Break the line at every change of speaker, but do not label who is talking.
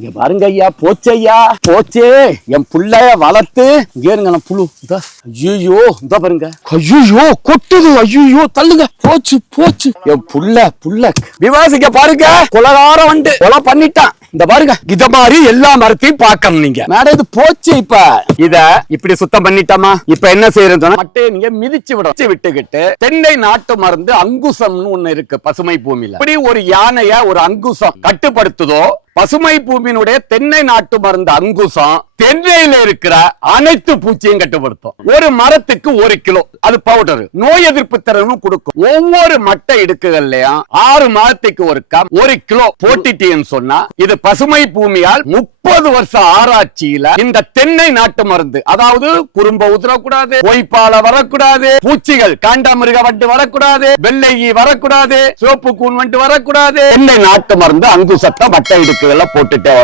இங்க பாருங்க ஐயா போச்சையா? போச்சே. என் புள்ளைய வளர்த்து ஏறுங்க நான் புழு. ஐயோ இந்த பாருங்க. ஐயோ கொட்டுது. ஐயோ தள்ளுங்க. போச்சு போச்சு. என் புள்ள புள்ள. விவாசிக்க பாருங்க. கொலகார வந்து கொலை பண்ணிட்டான். இந்த பாருங்க. இத மாதிரி எல்லா மரத்தையும் பாக்கணும் நீங்க. மேடம் இது போச்சு இப்ப. இத இப்படி சுத்தம் பண்ணிட்டோமா? இப்ப என்ன செய்யறது மட்டையை நீங்க மிதிச்சு விட விட்டுக்கிட்டு தென்னை நாட்டு மருந்து அங்குசம்னு ஒண்ணு இருக்கு பசுமை பூமியில. இப்படி ஒரு யானைய ஒரு அங்குசம் கட்டுப்படுத்துதோ பசுமை பூமியினுடைய தென்னை நாட்டு மருந்து அங்குசம் தென்னையில இருக்கிற அனைத்து பூச்சியும் கட்டுப்படுத்தும். ஒரு மரத்துக்கு ஒரு கிலோ. அது பவுடர் நோய் எதிர்ப்பு திறனும் கொடுக்கும். ஒவ்வொரு மட்டை இடுக்குகள்லயும் ஆறு மாதத்துக்கு கம் ஒரு கிலோ போட்டுட்டீங்கன்னு சொன்னா இது பசுமை பூமியால் முப்பது வருஷம் ஆராய்ச்சியில இந்த தென்னை நாட்டு மருந்து அதாவது குறும்ப உதிரக்கூடாது பொய்ப்பால வரக்கூடாது பூச்சிகள் காண்டாமிருக வண்டு வரக்கூடாது வெள்ளையி வரக்கூடாது சோப்பு கூன் வண்டு வரக்கூடாது. தென்னை நாட்டு மருந்து அங்குசத்தை மட்டை இடுக்குகள்ல போட்டுட்டே